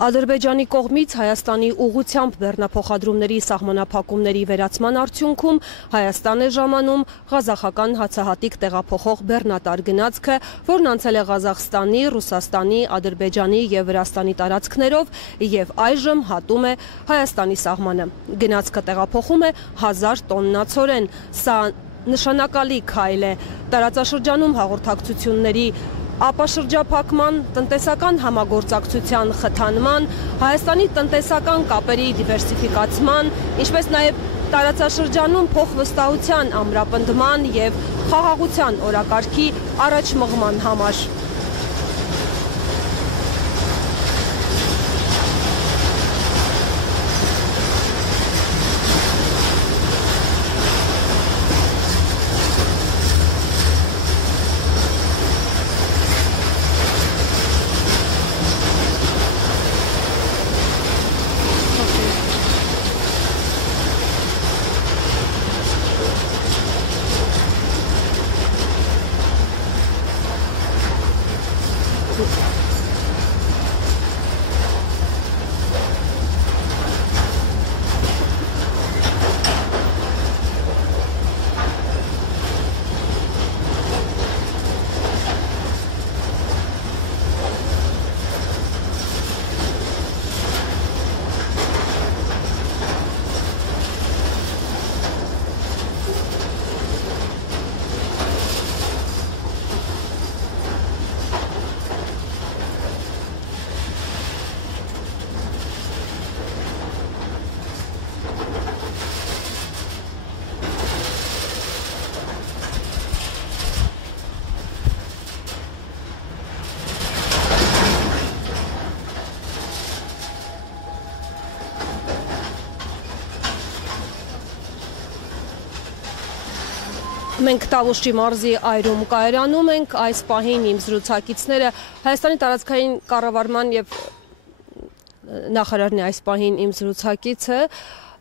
Ադրբեջանի կողմից Հայաստանի ուղղությամբ բեռնափոխադրումների սահմանափակումների վերացման արդյունքում Հայաստան է ժամանում ղազախական հացահատիկ տեղափոխող բեռնատար գնացքը, որն անցել է Ղազախստանի, Ռուսաստանի, Ադրբեջանի և Վրաստանի տարածքներով և այժմ հատում է Հայաստանի սահմանը։ Գնացքը տեղափոխում է 1000 տոննա ցորեն։ Սա նշանակալի քայլ է տարածաշրջանում հաղորդակցությունների ապաշրջափակման, տնտեսական համագործակցության խթանման, Հայաստանի տնտեսական կապերի դիվերսիֆիկացման, ինչպես նաև տարածաշրջանում փոխվստահության ամրապնդման և խաղաղության օրակարգի առաջ մղման համար։ Մենք Տավուշի մարզի այրում կայարանում ենք, այս պահին իմ զրուցակիցները Հայաստանի տարածքային կառավարման և նախարարն է այս պահին իմ զրուցակիցը,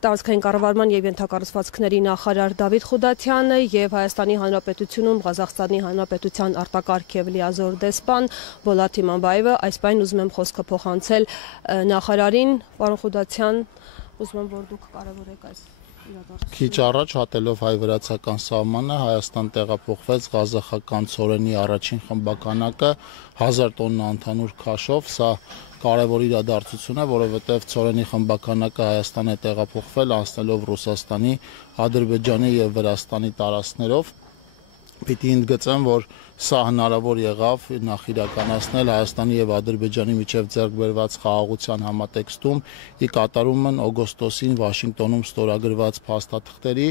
տարածքային կառավարման և ենթակառուցվածքների նախարար Դավիթ Խուդատյանը և Հայաստանի Հանրապետությունում Ղազախստանի Հանրապետության արտակարգ և լիազոր դեսպան Բոլաթ Իմանբայևը, այս պահին ուզում եմ խոսքը փոխանցել նախարարին, պարոն Խուդատյան, ուզում եմ, որ դուք կարևորեք այս Քիչ առաջ հատելով հայ-վրացական սահմանը Հայաստան տեղափոխվեց ղազախական ցորենի առաջին խմբականակը 1000 տոննա ընդհանուր քաշով, սա կարևոր իրադարձություն է, որովհետև ցորենի խմբականակը Հայաստան է տեղափոխվել անցնելով Ռուսաստանի, Ադրբեջանի և Վրաստանի տարածքներով։ Պիտի ընդգծեմ, որ սա հնարավոր եղավ նախ իրականացնել Հայաստանի և Ադրբեջանի միջև ձեռք բերված խաղաղության համատեքստում ի կատարումն օգոստոսին Վաշինգտոնում ստորագրված փաստաթղթերի,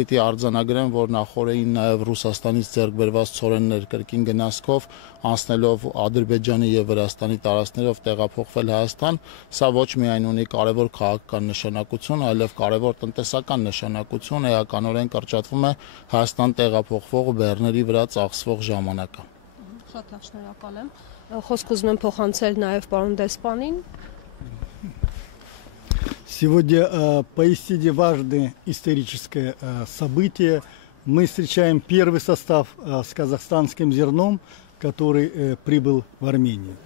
պիտի արձանագրեմ, որ նախորդին նաև Ռուսաստանից ձեռք բերված ցորեններ կրկին գնացքով անցնելով Ադրբեջանի և Վրաստանի տարածքներով տեղափոխվել Հայաստան, սա ոչ միայն ունի կարևոր քաղաքական նշանակություն, այլև կարևոր տնտեսական նշանակություն, էականորեն կրճատվում է Հայաստան տեղափոխվող բեռների վրա ծախսվող ժամանակը։ Շատ շնորհակալ եմ։ Խոսք ուզում եմ փոխանցել նաև պարոն դեսպանին։ Сегодня поистине важное историческое событие. Мы встречаем первый состав с казахстанским зерном, который прибыл в Армению.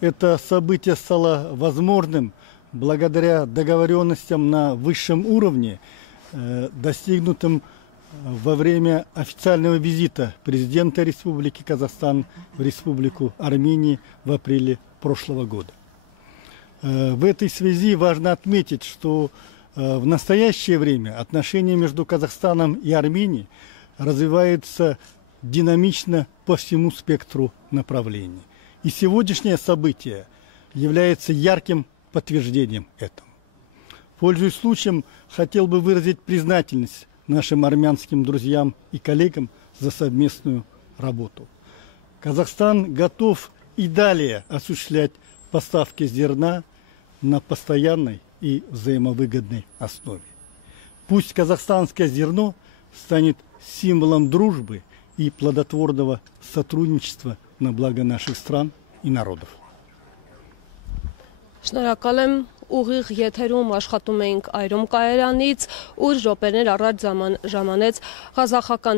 Это событие стало возможным благодаря договоренностям на высшем уровне, достигнутым во время официального визита президента Республики Казахстан в Республику Армению в апреле прошлого года. В этой связи важно отметить, что в настоящее время отношения между Казахстаном и Арменией развиваются динамично по всему спектру направлений. И сегодняшнее событие является ярким подтверждением этому. Пользуясь случаем, хотел бы выразить признательность нашим армянским друзьям и коллегам за совместную работу. Казахстан готов и далее осуществлять поставки зерна на постоянной и взаимовыгодной основе. Пусть казахстанское зерно станет символом дружбы и плодотворного сотрудничества на благо наших стран и народов. Շնորհակալ եմ, ուղիղ եթերում աշխատում էինք Այրոմ կայարանից, ուր րոպեներ առաջ ժամանեց ղազախական